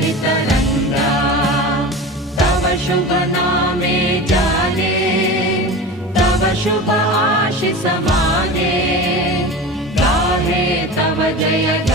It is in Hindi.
तरंगा तव शुभ नामे जाने तव शुभ आशीष माने गाहे तव जय